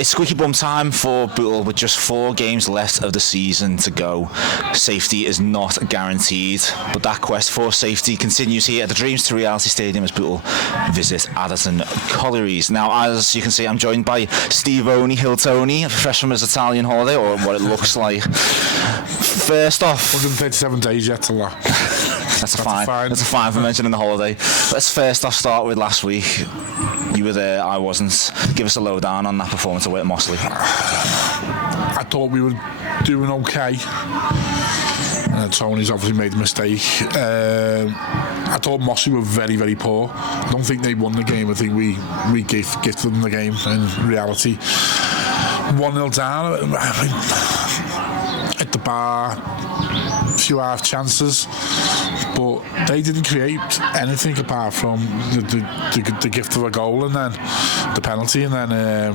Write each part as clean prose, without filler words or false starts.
It's squeaky bum time for Bootle with just 4 games left of the season to go. Safety is not guaranteed, but that quest for safety continues here at the Dreams to Reality Stadium as Bootle visit Atherton Collieries. Now, as you can see, I'm joined by Steve Hilton, fresh from his Italian holiday, or what it looks like. First off, 137 days yet to that. That's a fine. That's a fine for mentioning the holiday. Let's first off start with last week. You were there, I wasn't. Give us a lowdown on that performance away at Mossley. I thought we were doing okay. Tony's obviously made a mistake. I thought Mossley were very, very poor. I don't think they won the game. I think we gifted them the game in reality. 1-0 down. At the bar, a few half chances, but they didn't create anything apart from the gift of a goal and then the penalty, and then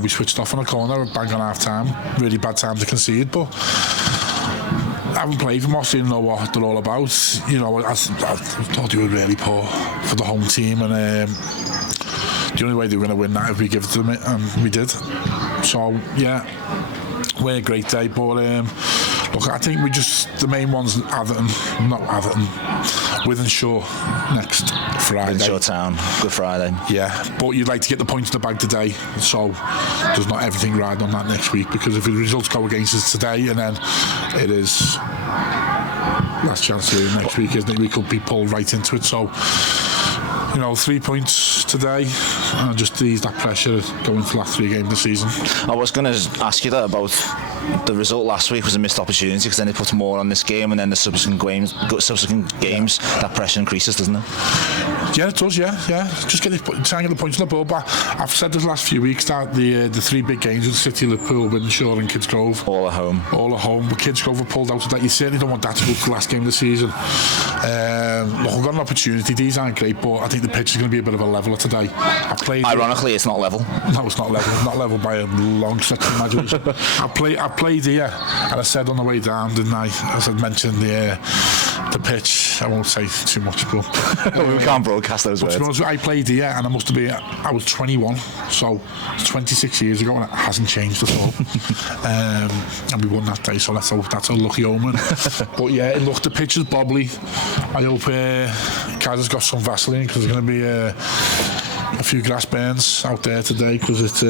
we switched off on a corner, bang on half time. Really bad time to concede, but I haven't played for Mossley and know what they're all about. I thought they were really poor for the home team, and the only way they were going to win that if we give it to them, and we did. So yeah, we're a great day, but look, I think the main one's Wythenshawe next Friday. Wythenshawe Town, Good Friday. Yeah, but you'd like to get the points in the bag today, so there's not everything riding on that next week, because if the results go against us today, and then it is last chance here next week, isn't it? We could be pulled right into it, so 3 points today and just ease that pressure going for that 3 games of the season. I was going to ask you that about the result last week was a missed opportunity, because then it puts more on this game, and then the subsequent games that pressure increases, doesn't it? Yeah, it does. Yeah. Just try and get the points on the board. But I've said this last few weeks that the 3 big games with City, Liverpool, Wythenshawe and Kids Grove, all at home. But Kids Grove were pulled out of that. You certainly don't want that to go to the last game of the season. Look, we've got an opportunity. These aren't great, but I think the pitch is going to be a bit of a leveler today. Ironically, it's not level. No, it's not level. Not level by a long stretch of imagination. I played here, and I said on the way down, didn't I? As I mentioned the pitch. I won't say too much, but we can't broadcast those words. I played here, and I was 21, so 26 years ago, and it hasn't changed at all. And we won that day, so that's a lucky omen. But yeah, look, the pitch is bobbly. I hope Kaz's got some Vaseline, because there's going to be a few grass burns out there today, because it's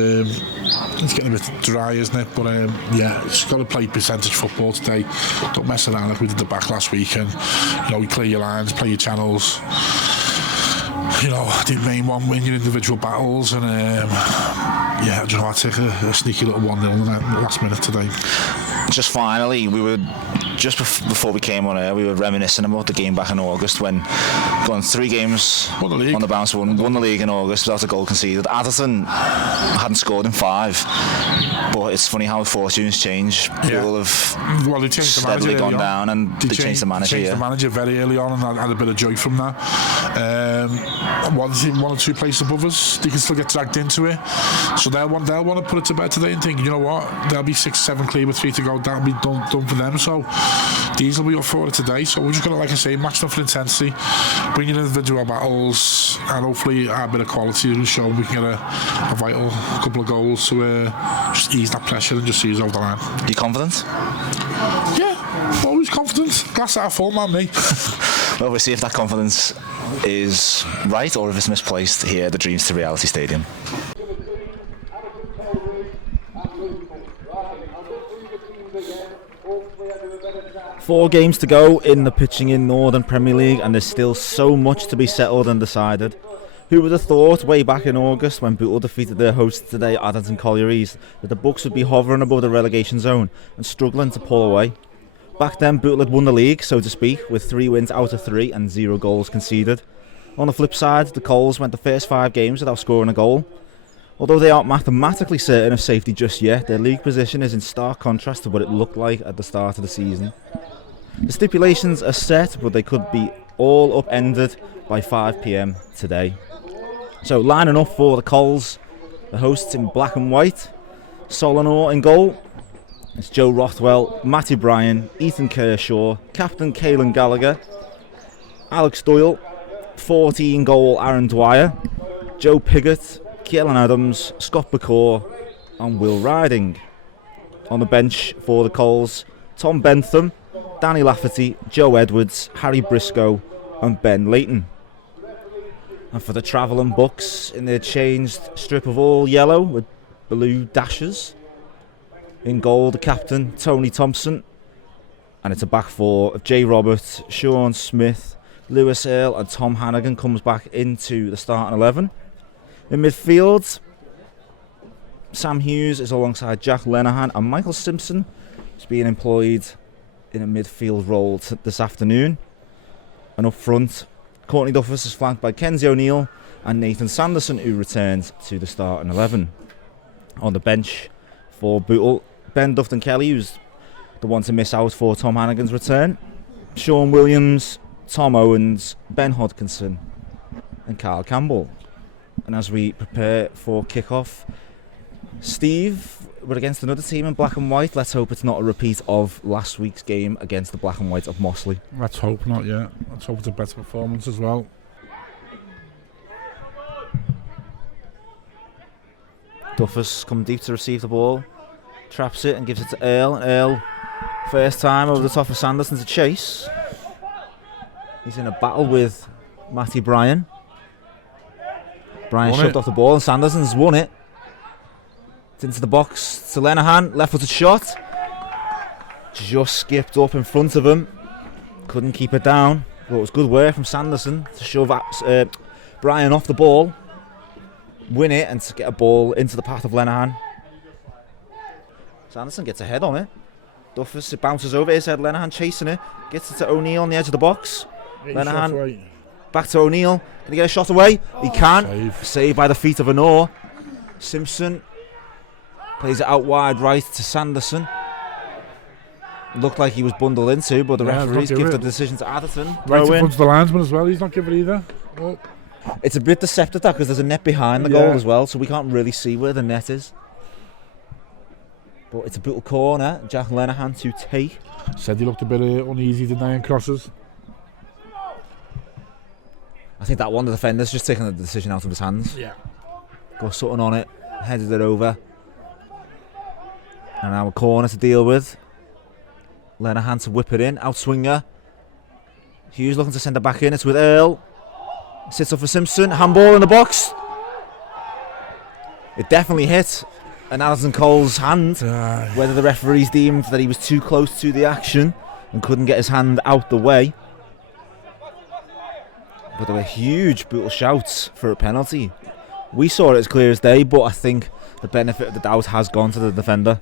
getting a bit dry, isn't it? But yeah, it's got to play percentage football today. Don't mess around like we did the back last week, and you clear your lines, play your channels. The main one, win your individual battles, and yeah, just take a sneaky little 1-0 in that last minute today. Just finally, we were just before we came on air, we were reminiscing about the game back in August when gone 3 games on the bounce, won the league in August without a goal conceded. Atherton hadn't scored in 5, but it's funny how fortunes change. People have they changed steadily gone down, and they changed the manager. Changed the manager very early on, and I had a bit of joy from that. 1 or 2 places above us, they can still get dragged into it, so they'll want to put it to bed today and think, you know what, they'll be 6-7 clear with 3 to go. That'll be done for them. So these will be up for it today. So we're just going to, like I say, match them for intensity, bring in individual battles, and hopefully our bit of quality will show we can get a vital couple of goals to just ease that pressure and just see us over the line. You confident? Yeah, always confident. Glass half full, man, me. Well, we'll see if that confidence is right or if it's misplaced here at the Dreams to Reality Stadium. Four games to go in the Pitching In Northern Premier League, and there's still so much to be settled and decided. Who would have thought way back in August, when Bootle defeated their hosts today, Atherton Collieries, that the Bucks would be hovering above the relegation zone and struggling to pull away? Back then, Bootle had won the league, so to speak, with 3 wins out of 3 and 0 goals conceded. On the flip side, the Coles went the first 5 games without scoring a goal. Although they aren't mathematically certain of safety just yet, their league position is in stark contrast to what it looked like at the start of the season. The stipulations are set, but they could be all upended by 5 p.m. today. So lining up for the Coles, the hosts in black and white, Solanor in goal. It's Joe Rothwell, Matty Bryan, Ethan Kershaw, Captain Caelan Gallagher, Alex Doyle, 14 goal Aaron Dwyer, Joe Piggott, Keelan Adams, Scott Bacour, and Will Riding. On the bench for the Coles, Tom Bentham, Danny Lafferty, Joe Edwards, Harry Briscoe and Ben Leighton. And for the Travelling Bucks, in their changed strip of all yellow with blue dashes, in goal the captain Tony Thompson, and it's a back four of Jay Roberts, Sean Smith, Lewis Earle and Tom Hannigan comes back into the starting 11. In midfield, Sam Hughes is alongside Jack Lenihan and Michael Simpson is being employed in a midfield role this afternoon. And up front, Courtney Duffus is flanked by Kenzie O'Neill and Nathan Sanderson, who returns to the starting 11. On the bench for Bootle, Ben Dufton Kelly, who's the one to miss out for Tom Hannigan's return, Sean Williams, Tom Owens, Ben Hodkinson and Carl Campbell. And as we prepare for kick-off, Steve, we're against another team in black and white. Let's hope it's not a repeat of last week's game against the black and white of Mossley. Let's hope not, yeah. Let's hope it's a better performance as well. Duffus come deep to receive the ball, traps it and gives it to Earle. And Earle, first time over the top of Sanderson to chase. He's in a battle with Matty Bryan. Bryan shoved off the ball and Sanderson's won it. It's into the box to Lenihan, left-footed shot. Just skipped up in front of him. Couldn't keep it down. But it was good work from Sanderson to shove Bryan off the ball, win it and to get a ball into the path of Lenihan. Sanderson gets a head on it. Duffus, it bounces over his head. Lenihan chasing it. Gets it to O'Neill on the edge of the box. Lenihan back to O'Neill. Can he get a shot away? He can. Saved by the feet of Anor. Simpson plays it out wide right to Sanderson. Looked like he was bundled into, but the referees give the decision to Atherton. Right in front of the linesman as well. He's not giving either. Oh. It's a bit deceptive that because there's a net behind the goal as well, so we can't really see where the net is. But it's a brutal corner. Jack Lenihan to take. Said he looked a bit uneasy denying crosses. I think that one, the defender's just taking the decision out of his hands. Yeah. Got something on it, headed it over. And now a corner to deal with. Lenihan to whip it in, outswinger. Hughes looking to send it back in, it's with Earle. Sits up for Simpson, handball in the box. It definitely hit an Alison Cole's hand. Whether the referees deemed that he was too close to the action and couldn't get his hand out the way. But there were huge brutal shouts for a penalty. We saw it as clear as day, but I think the benefit of the doubt has gone to the defender.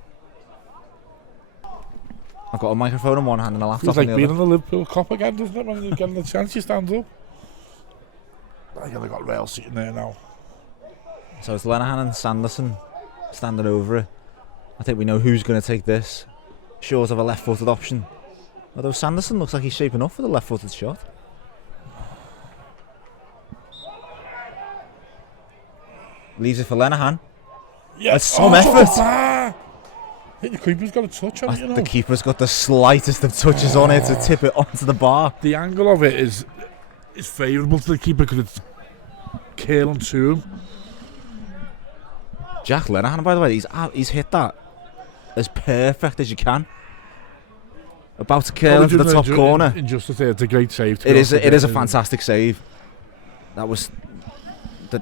I've got a microphone in one hand and a laptop in the other. It's like being in the Liverpool Cup again, doesn't it? When you're getting the chance, you stand up. I think I've got Rail sitting there now. So it's Lenihan and Sanderson standing over it. I think we know who's going to take this. Shores have a left-footed option. Although Sanderson looks like he's shaping up for the left-footed shot. Leaves it for Lenihan. Yes, some effort. I think the keeper's got a touch on it, you know. The keeper's got the slightest of touches on it to tip it onto the bar. The angle of it is favourable to the keeper because it's curling to him. Jack Lenihan, by the way, he's hit that as perfect as you can. About to curl into the top corner. Injustice there, it's a great save. It is a fantastic save. That was...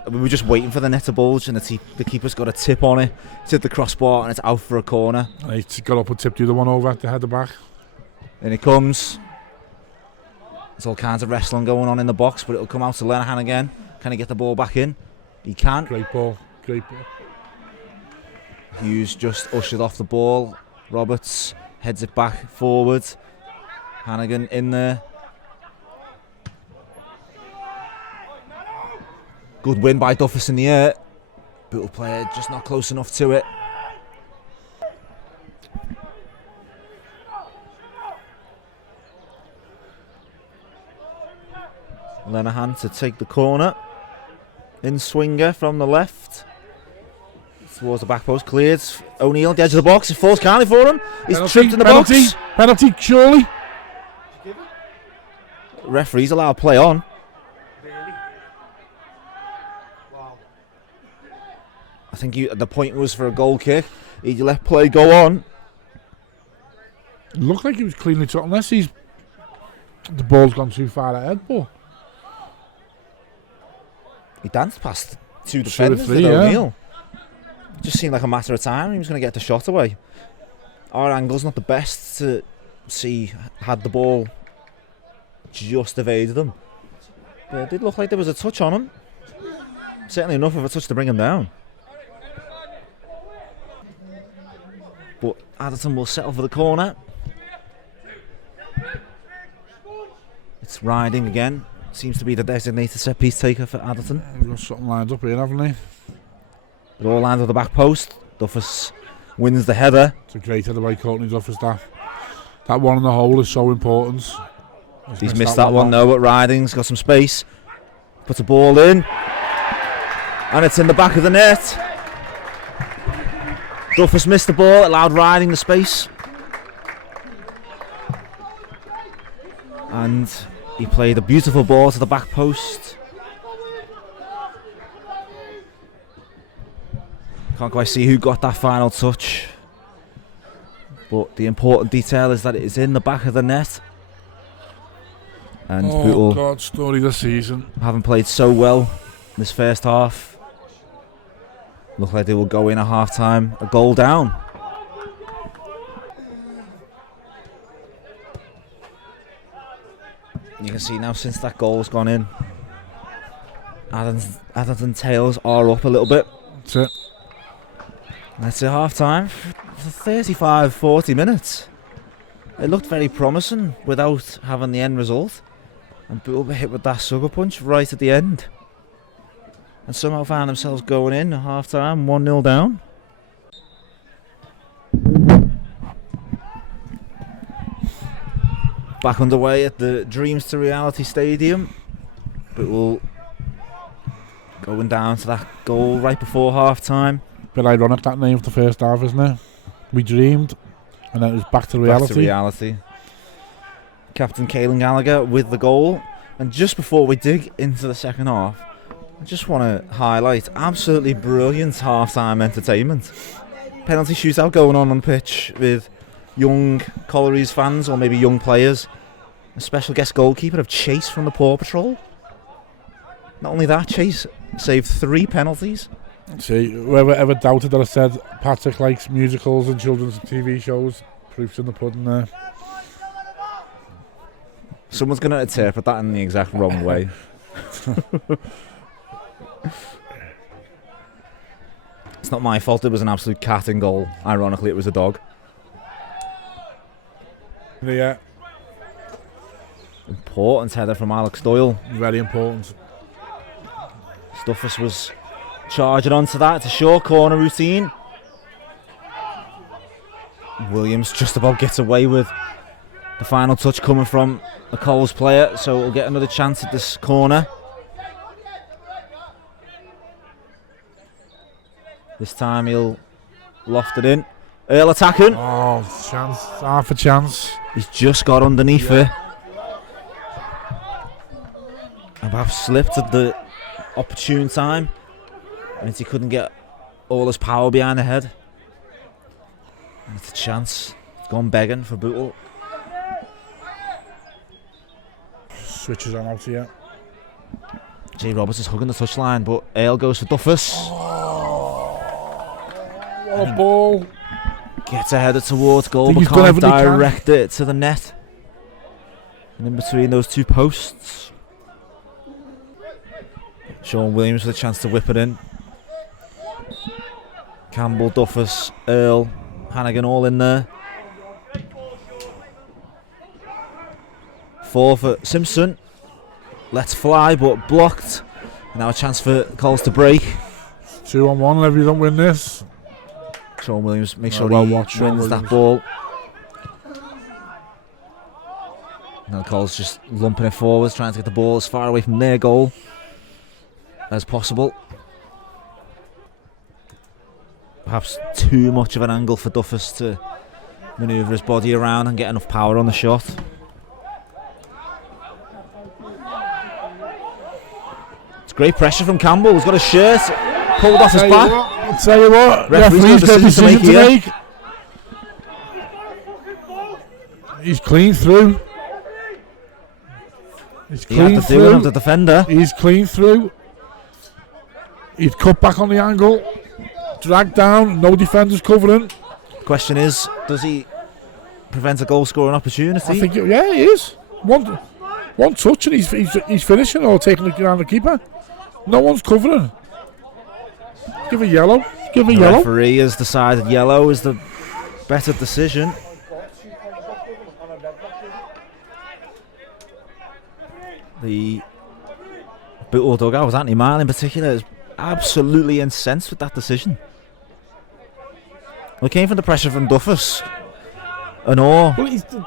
we were just waiting for the net to bulge and the keeper's got a tip on it. It's hit the crossbar and it's out for a corner. And he's got up and tipped the other one over to head the back. In it comes. There's all kinds of wrestling going on in the box, but it'll come out to Lenihan again. Can he get the ball back in? He can. Great ball. Great ball. Hughes just ushered off the ball. Roberts heads it back forward. Hannigan in there. Good win by Duffus in the air. Bootle player just not close enough to it. Lenihan to take the corner. In swinger from the left. Towards the back post. Cleared. O'Neill at the edge of the box. It falls kindly for him. He's tripped in the box. Penalty, surely. Referees allow play on. I I think the point was for a goal kick. He let play go on. It looked like he was cleanly took, unless the ball's gone too far ahead, but he danced past two defenders with O'Neill. It just seemed like a matter of time. He was going to get the shot away. Our angle's not the best to see had the ball just evaded them. But it did look like there was a touch on him. Certainly enough of a touch to bring him down. But Atherton will settle for the corner. It's Riding again. Seems to be the designated set piece taker for Atherton. We've got something lined up here, haven't we? It all lands on the back post. Duffus wins the header. It's a great header by Courtney Duffus. That one in the hole is so important. He's missed that one though, but Riding's got some space. Puts a ball in. And it's in the back of the net. Duffus missed the ball, allowed Riding the space. And he played a beautiful ball to the back post. Can't quite see who got that final touch. But the important detail is that it is in the back of the net. And Bootle, God, story of the season. Haven't played so well this first half. Look like they will go in at half time a goal down. You can see now since that goal's gone in, Atherton tails are up a little bit. That's it. That's it, half time for 35-40 minutes. It looked very promising without having the end result. And Bootle were hit with that sucker punch right at the end. And somehow found themselves going in at half time, 1-0 down. Back underway at the Dreams to Reality Stadium. Bootle going down to that goal right before half time. Bit ironic, that name for the first half, isn't it? We dreamed, and then it was back to reality. Back to reality. Captain Caelan Gallagher with the goal. And just before we dig into the second half, I just want to highlight absolutely brilliant half-time entertainment. Penalty shootout going on the pitch with young Collieries fans or maybe young players. A special guest goalkeeper of Chase from the Paw Patrol. Not only that, Chase saved 3 penalties. See, whoever ever doubted that I said Patrick likes musicals and children's TV shows, proof's in the pudding there. Someone's going to interpret that in the exact wrong way. It's not my fault it was an absolute cat in goal. Ironically, it was a dog. Yeah. Important header from Alex Doyle. Very important. Duffus was charging onto that. It's a short corner routine. Williams just about gets away with the final touch coming from a Coles player, so we'll get another chance at this corner. This time he'll loft it in. Earl attacking. Oh, chance, half a chance. He's just got underneath it. And perhaps slipped at the opportune time. Means he couldn't get all his power behind the head. And it's a chance. It's gone begging for Bootle. Switches on out here. Jay Roberts is hugging the touchline, but Earl goes for Duffus. What a ball. Gets a header towards goal, but can't direct it to the net. And in between those two posts, Sean Williams with a chance to whip it in. Campbell, Duffus, Earl, Hannigan all in there. 4 for Simpson. Let's fly, but blocked. And now a chance for Coles to break. 2-on-1, if you don't win this. Sean Williams, make sure he wins that ball. Now Coles just lumping it forwards, trying to get the ball as far away from their goal as possible. Perhaps too much of an angle for Duffus to manoeuvre his body around and get enough power on the shot. It's great pressure from Campbell. He's got his shirt pulled off his back. I'll tell you what, Referee's got a decision to make. He's clean through. He's He had clean the doing through. of the defender. He's clean through. He's cut back on the angle. Dragged down. No defenders covering. Question is, does he prevent a goal scoring opportunity? I think, he is. One touch and he's finishing or taking it around the keeper. No one's covering. Give a yellow. Give a the yellow. referee has decided yellow is the better decision. The Bootle dugout, Anthony Martin in particular, is absolutely incensed with that decision. It came from the pressure from Duffus.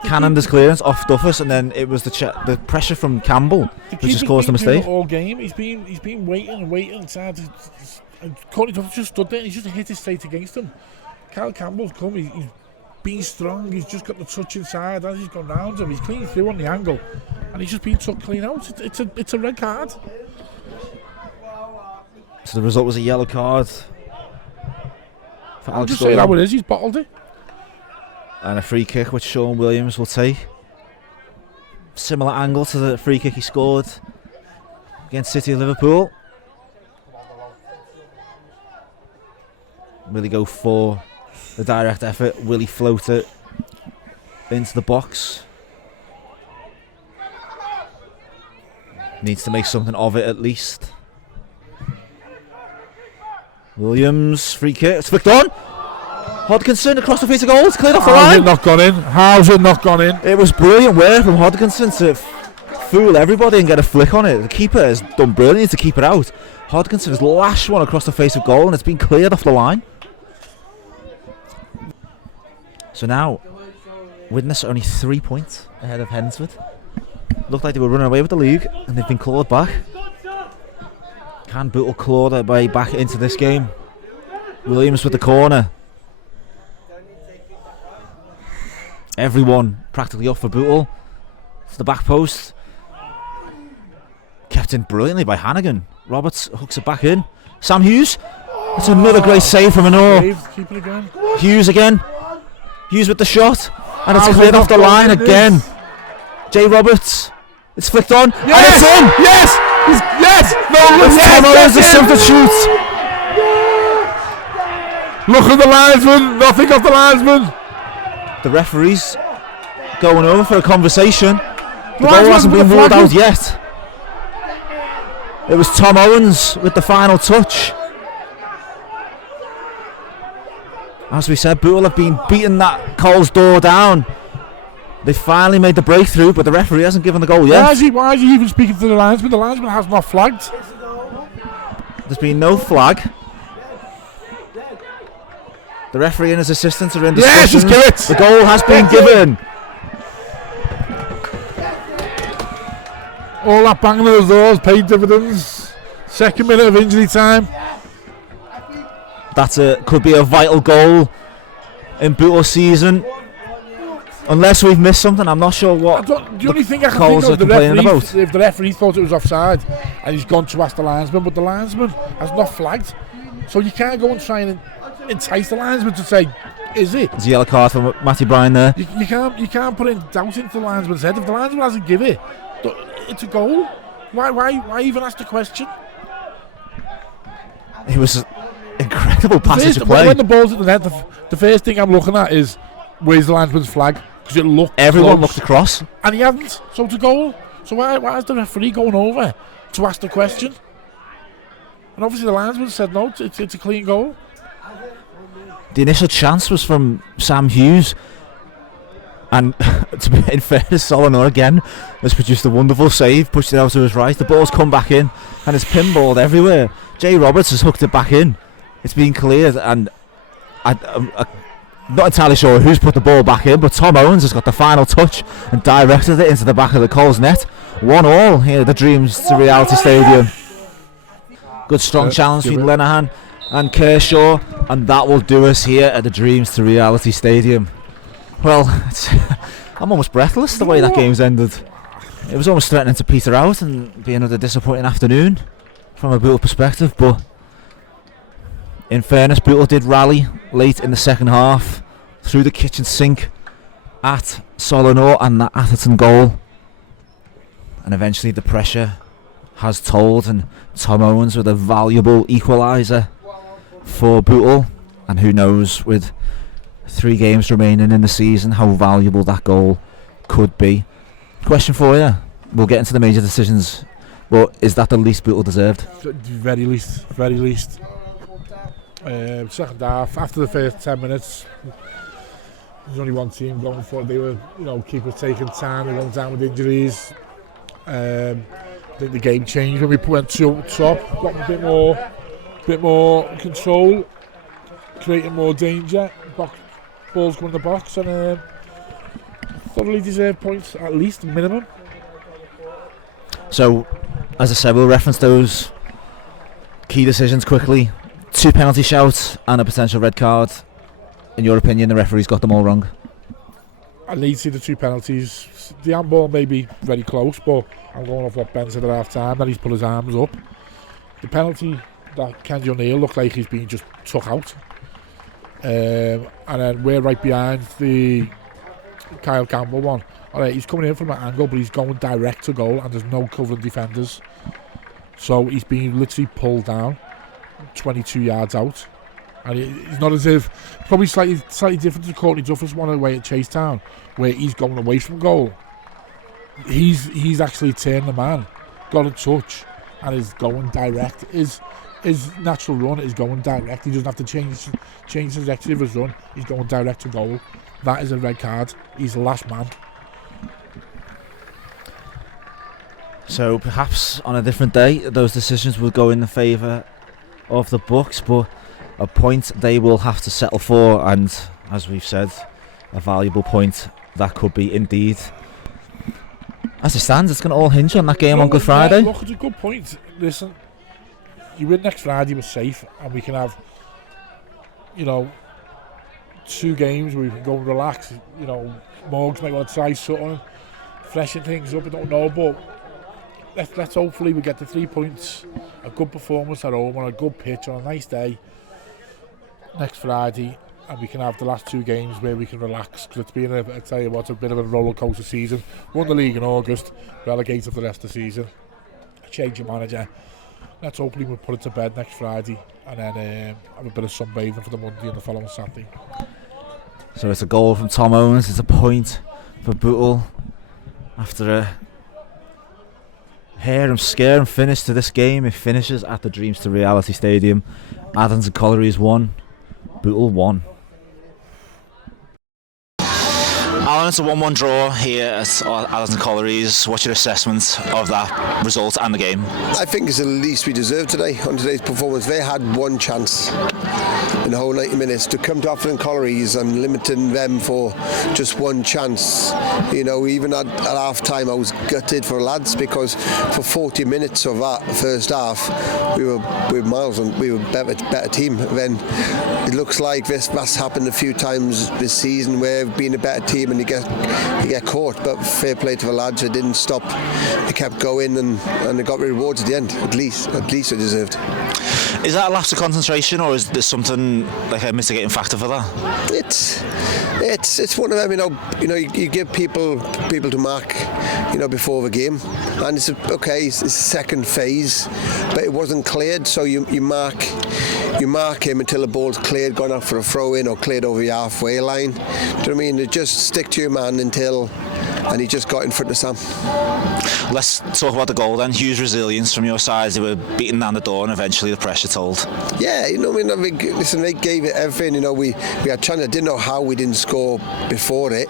Cannoned his clearance off Duffus, and then it was the pressure from Campbell which just caused the mistake. All game, he's been waiting and waiting. And Courtney Duffus just stood there. He's just hit it straight against him. Kyle Campbell's come. He's been strong. He's just got the touch inside as he's gone round him. He's clean through on the angle, and he's just been took clean out. It's a red card. So the result was a yellow card for I'll Alex just say Doyle. that what it is. He's bottled it. And a free kick which Sean Williams will take. Similar angle to the free kick he scored against City of Liverpool. Will he go for the direct effort? Will he float it into the box? Needs to make something of it at least. Williams, free kick, it's flicked on. Hodgkinson across the face of goal, it's cleared off the line. How's it not gone in? How's it not gone in? It was brilliant work from Hodgkinson to fool everybody and get a flick on it. The keeper has done brilliantly to keep it out. Hodgkinson has lashed one across the face of goal and it's been cleared off the line. So now, Widnes are only 3 points ahead of Hednesford. Looked like they were running away with the league and they've been clawed back. Can Bootle claw their way back into this game? Williams with the corner. Everyone practically off for Bootle. To the back post. Kept in brilliantly by Hannigan. Roberts hooks it back in. Sam Hughes. That's another great save from Anor. Keep it again. Hughes again. Hughes with the shot. And it's cleared off the line again. Jay Roberts. It's flicked on. Yes! And it's in! Yes! Yes! No, It's yes, Tom Owens, the yes, substitute. Look at the linesman. Nothing off the linesman. The referee's going over for a conversation. The goal linesman hasn't with been the ruled flag out yet. It was Tom Owens with the final touch. As we said, Bootle have been beating that Cole's door down. They finally made the breakthrough, but the referee hasn't given the goal yet. Why is he even speaking to the linesman? The linesman has not flagged. There's been no flag. The referee and his assistants are in Yes, discussion. just give it. The goal has been given. All that banging of the doors paid dividends. Second minute of injury time. Could be a vital goal in Bootle's season. Unless we've missed something, I'm not sure what. The only thing I can Coles think of, are complaining about. if the referee thought it was offside and he's gone to ask the linesman, but the linesman has not flagged. So you can't go and try and entice the linesman to say, is it? There's a yellow card for Matty Bryan there. You can't put in doubt into the linesman's head. If the linesman hasn't give it, it's a goal. Why even ask the question? It was an incredible passage of When play. the ball's at the net, the first thing I'm looking at is where's the linesman's flag? Because it looked Everyone close. looked across. And he hadn't, so it's a goal. So why is the referee going over to ask the question? And obviously the linesman said no, it's a clean goal. The initial chance was from Sam Hughes. And to be in fairness, Solonor again has produced a wonderful save, pushed it out to his right. The ball's come back in and it's pinballed everywhere. Jay Roberts has hooked it back in. It's been cleared and I'm not entirely sure who's put the ball back in, but Tom Owens has got the final touch and directed it into the back of the Coles net. 1-1 here at the Dreams to Reality Stadium. Good strong challenge between Lenihan and Kershaw, and that will do us here at the Dreams to Reality Stadium. Well, I'm almost breathless the way that game's ended. It was almost threatening to peter out and be another disappointing afternoon from a Bootle perspective, but In fairness, Bootle did rally late in the second half through the kitchen sink at Solonor and that Atherton goal, and eventually the pressure has told, and Tom Owens with a valuable equaliser for Bootle, and who knows, with 3 games remaining in the season, how valuable that goal could be. Question for you, we'll get into the major decisions, but is that the least Bootle deserved? Very least. Second half, after the first 10 minutes, there's only one team going for it. They were, keepers taking time, they were going down with injuries. I think the game changed when we went to top, got a bit more control, creating more danger, balls going in the box, and thoroughly deserved points, at least minimum. So, as I said, we'll reference those key decisions quickly. 2 penalty shouts and a potential red card. In your opinion, the referee's got them all wrong? I need to see the 2 penalties. The handball may be very close, but I'm going off what Ben said at half time, that he's put his arms up. The penalty that Kenji O'Neill looked like he's been just took out. And then we're right behind the Kyle Campbell one. Alright, he's coming in from an angle, but he's going direct to goal, and there's no covering defenders. So he's being literally pulled down 22 yards out. And it's not as if, probably slightly different to Courtney Duffus one away at Chase Town, where he's going away from goal. He's actually turned the man, got a touch, and is going direct. His natural run is going direct. He doesn't have to change the trajectory of his run. He's going direct to goal. That is a red card. He's the last man. So perhaps on a different day, those decisions will go in the favour of the Bucks, but a point they will have to settle for, and as we've said, a valuable point that could be indeed. As it stands, it's going to all hinge on that game on Good Friday. Look, it's a good point. Listen, you win next Friday, we're safe, and we can have, 2 games where we can go and relax. Morgs might want to try something, freshen things up, I don't know, but let's hopefully we get the 3 points, a good performance at home on a good pitch on a nice day next Friday, and we can have the last 2 games where we can relax, because it's been, I tell you what, a bit of a roller coaster season. Won the league in August, relegated for the rest of the season, change your manager. Let's hopefully we'll put it to bed next Friday, and then have a bit of sunbathing for the Monday and the following Saturday. So it's a goal from Tom Owens, it's a point for Bootle after a hair and scare and finish to this game. It finishes at the Dreams to Reality Stadium. Atherton and Collieries 1, Bootle 1. Alan, it's a 1-1 draw here at Atherton Collieries. What's your assessment of that result and the game? I think it's the least we deserved today on today's performance. They had one chance in the whole 90 minutes to come to Atherton Collieries, and limiting them for just one chance. Even at half time I was gutted for lads, because for 40 minutes of that first half we were miles on, we were better team. Then it looks like that's happened a few times this season, where we've been a better team and you get caught. But fair play to the lads, they didn't stop, they kept going, and they got rewards at the end. At least they deserved. Is that a lapse of concentration, or is there something like a mitigating factor for that? It's one of them. You give people to mark, before the game, and it's a second phase, but it wasn't cleared, so you mark him until the ball's cleared, gone up for a throw in or cleared over the halfway line. Do you know what I mean? You just stick to your man and he just got in front of Sam. Let's talk about the goal then. Huge resilience from your side. They were beaten down the door, and eventually the pressure told. Yeah, listen, they gave it everything. We had chance. I didn't know how we didn't score before it,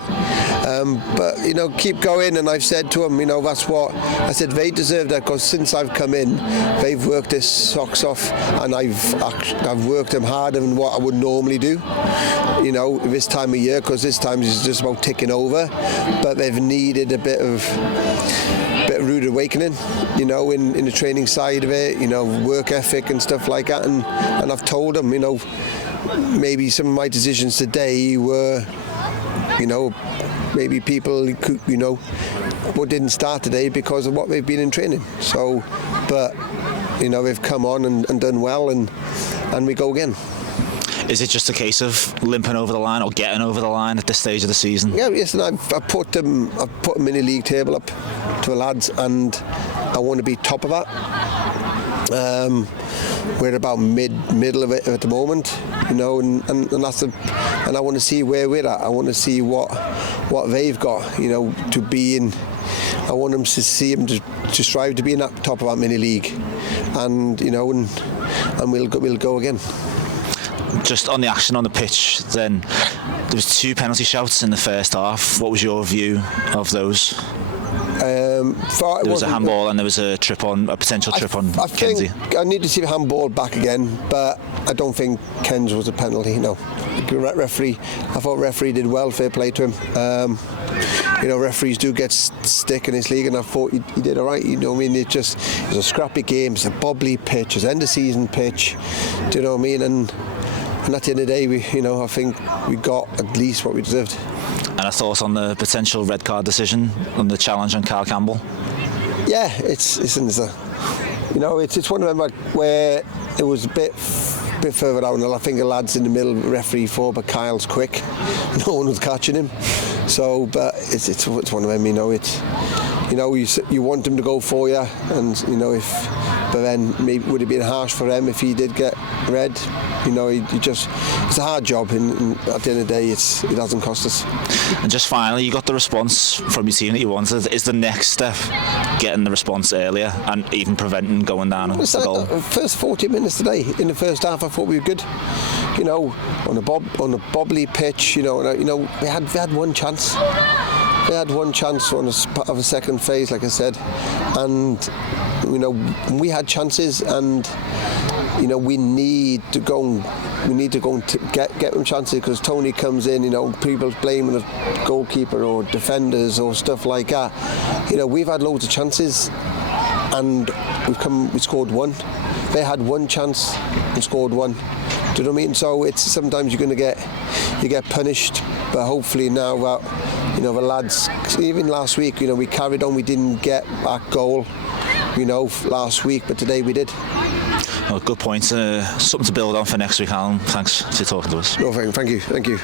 but keep going. And I've said to them, that's what I said. They deserve that, because since I've come in, they've worked their socks off, and I've worked them harder than what I would normally do. This time of year, because this time is just about ticking over, but they've needed a bit of rude awakening, in the training side of it, work ethic and stuff like that, and I've told them, maybe some of my decisions today were, maybe people, didn't start today because of what they've been in training. So, but they've come on and done well, and and we go again. Is it just a case of limping over the line or getting over the line at this stage of the season? Yeah, listen, I've put a mini league table up to the lads, and I want to be top of that. We're about middle of it at the moment, and that's and I want to see where we're at. I want to see what they've got, to be in. I want them to see them to strive to be in that top of that mini league, and we'll go again. Just on the action on the pitch, then there was 2 penalty shouts in the first half. What was your view of those? There was a handball and there was a potential trip on Kenzie. I need to see the handball back again, but I don't think Ken's was a penalty. No, referee. I thought referee did well. Fair play to him. Referees do get stick in this league, and I thought he did all right. It was a scrappy game. It's a bobbly pitch. It's an end of season pitch. Do you know what I mean? And at the end of the day, I think we got at least what we deserved. And a thought on the potential red card decision on the challenge on Carl Campbell? Yeah, it's one of them where it was a bit further down, and I think the lads in the middle referee for, but Kyle's quick. No one was catching him. So, but it's one of them. You want him to go for you, and but then maybe would have been harsh for him if he did get red. It's a hard job, and at the end of the day, it doesn't cost us. And just finally, you got the response from your team that you wanted. Is the next step getting the response earlier and even preventing going down the goal? First 40 minutes today in the first half, I thought we were good. On a bobbly pitch, we had one chance. We had one chance on a second phase, like I said, and we had chances, and we need to go and get them chances, because Tony comes in, people blaming the goalkeeper or defenders or stuff like that. We've had loads of chances, and we scored one. They had one chance and scored one. Do you know what I mean? So it's sometimes you get punished, but hopefully now that the lads, even last week, we carried on. We didn't get that goal, last week, but today we did. Well, good point. Something to build on for next week, Alan. Thanks for talking to us. No, thank you.